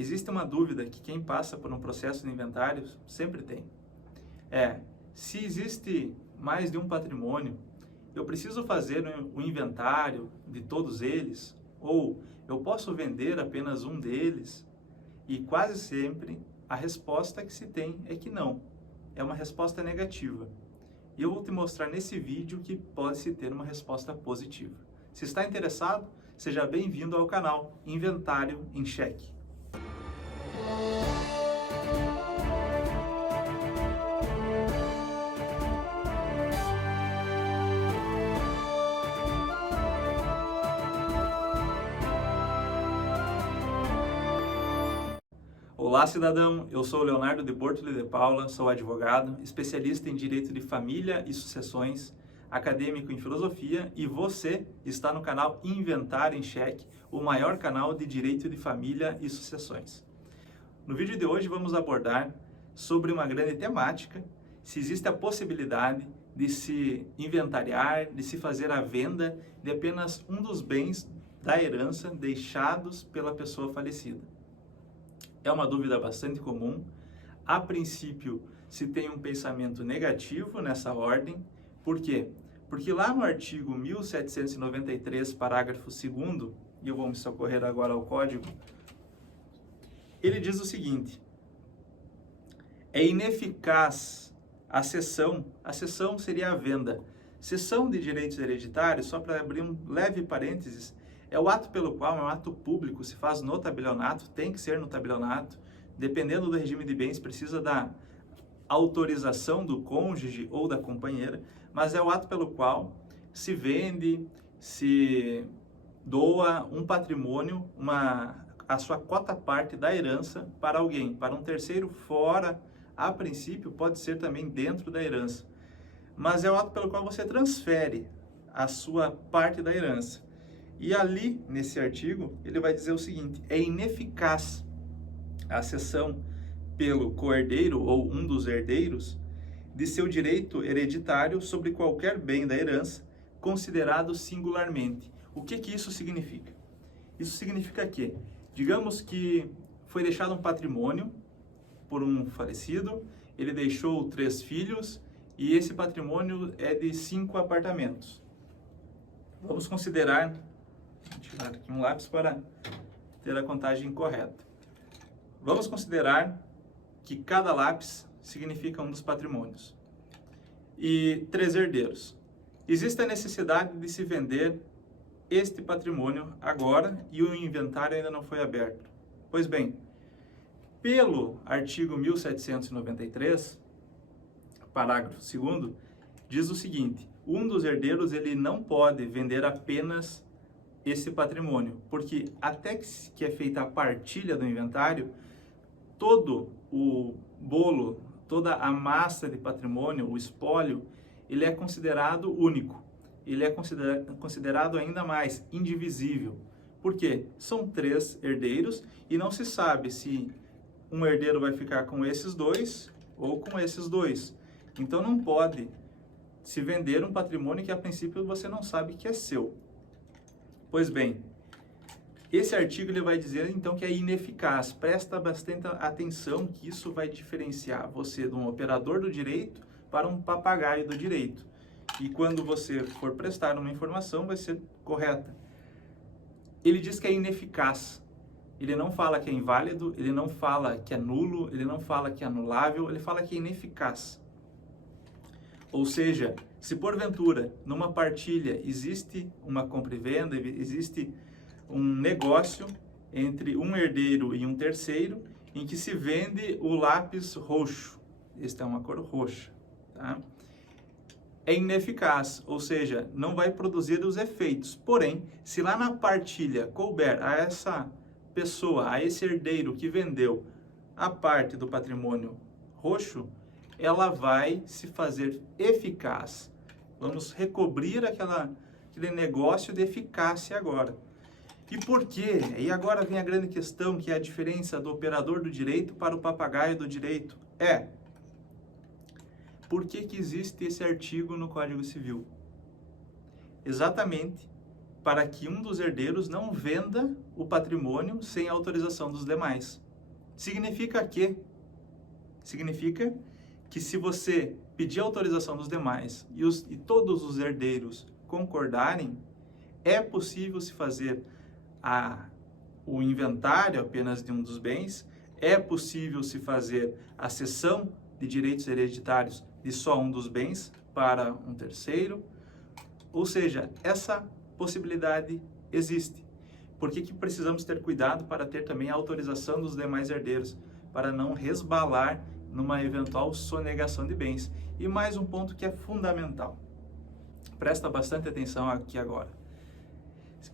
existe uma dúvida que quem passa por um processo de inventário sempre tem. Se existe mais de um patrimônio, eu preciso fazer um inventário de todos eles? Ou eu posso vender apenas um deles? E quase sempre a resposta que se tem é que não. É uma resposta negativa. E eu vou te mostrar nesse vídeo que pode-se ter uma resposta positiva. Se está interessado, seja bem-vindo ao canal Inventário em Cheque. Olá, cidadão! Eu sou o Leonardo de Bortoli de Paula, sou advogado, especialista em Direito de Família e Sucessões, acadêmico em Filosofia, e você está no canal Inventário em Cheque, o maior canal de Direito de Família e Sucessões. No vídeo de hoje vamos abordar sobre uma grande temática, se existe a possibilidade de se inventariar, de se fazer a venda de apenas um dos bens da herança deixados pela pessoa falecida. É uma dúvida bastante comum. A princípio, se tem um pensamento negativo nessa ordem. Por quê? Porque lá no artigo 1793, parágrafo 2º, e eu vou me socorrer agora ao código, ele diz o seguinte: é ineficaz a cessão seria a venda. Cessão de direitos hereditários, só para abrir um leve parênteses, é o ato pelo qual, é um ato público, se faz no tabelionato, tem que ser no tabelionato, dependendo do regime de bens, precisa da autorização do cônjuge ou da companheira, mas é o ato pelo qual se vende, se doa um patrimônio, a sua cota parte da herança para alguém, para um terceiro fora, a princípio pode ser também dentro da herança, mas é o ato pelo qual você transfere a sua parte da herança. E ali, nesse artigo, ele vai dizer o seguinte: é ineficaz a cessão pelo coerdeiro ou um dos herdeiros de seu direito hereditário sobre qualquer bem da herança, considerado singularmente. O que isso significa? Isso significa que, digamos que foi deixado um patrimônio por um falecido, ele deixou 3 filhos e esse patrimônio é de 5 apartamentos. Vamos considerar, vou tirar aqui um lápis para ter a contagem correta. Vamos considerar que cada lápis significa um dos patrimônios. E 3 herdeiros. Existe a necessidade de se vender este patrimônio agora e o inventário ainda não foi aberto. Pois bem, pelo artigo 1793, parágrafo 2º, diz o seguinte: um dos herdeiros ele não pode vender apenas esse patrimônio, porque até que é feita a partilha do inventário, todo o bolo, toda a massa de patrimônio, o espólio, ele é considerado único. Ele é considerado ainda mais indivisível. Por quê? São 3 herdeiros e não se sabe se um herdeiro vai ficar com esses 2 ou com esses 2. Então não pode se vender um patrimônio que a princípio você não sabe que é seu. Pois bem, esse artigo ele vai dizer então que é ineficaz. Presta bastante atenção que isso vai diferenciar você de um operador do direito para um papagaio do direito. E quando você for prestar uma informação, vai ser correta. Ele diz que é ineficaz. Ele não fala que é inválido, ele não fala que é nulo, ele não fala que é anulável, ele fala que é ineficaz. Ou seja, se porventura numa partilha existe uma compra e venda, existe um negócio entre um herdeiro e um terceiro, em que se vende o lápis roxo. Esta é uma cor roxa, tá? É ineficaz, ou seja, não vai produzir os efeitos. Porém, se lá na partilha couber a essa pessoa, a esse herdeiro que vendeu a parte do patrimônio roxo, ela vai se fazer eficaz. Vamos recobrir aquele negócio de eficácia agora. E por quê? E agora vem a grande questão, que é a diferença do operador do direito para o papagaio do direito. Por que existe esse artigo no Código Civil? Exatamente para que um dos herdeiros não venda o patrimônio sem autorização dos demais. Significa que se você pedir autorização dos demais e todos os herdeiros concordarem, é possível se fazer o inventário apenas de um dos bens, é possível se fazer a cessão de direitos hereditários de só um dos bens para um terceiro, ou seja, essa possibilidade existe. Por que precisamos ter cuidado para ter também a autorização dos demais herdeiros, para não resbalar numa eventual sonegação de bens? E mais um ponto que é fundamental, presta bastante atenção aqui agora.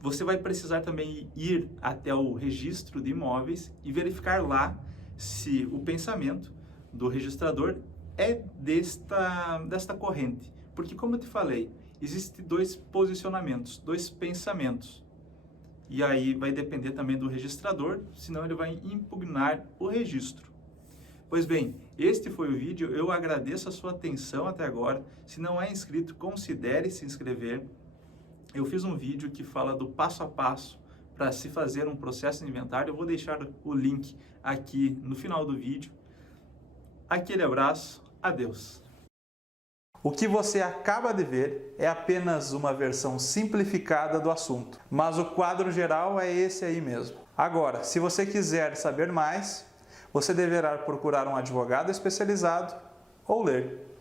Você vai precisar também ir até o registro de imóveis e verificar lá se o pensamento do registrador é desta corrente. Porque, como eu te falei, existem dois posicionamentos, dois pensamentos. E aí vai depender também do registrador, senão ele vai impugnar o registro. Pois bem, este foi o vídeo, eu agradeço a sua atenção até agora. Se não é inscrito, considere se inscrever. Eu fiz um vídeo que fala do passo a passo para se fazer um processo de inventário. Eu vou deixar o link aqui no final do vídeo. Aquele abraço, adeus! O que você acaba de ver é apenas uma versão simplificada do assunto, mas o quadro geral é esse aí mesmo. Agora, se você quiser saber mais, você deverá procurar um advogado especializado ou ler.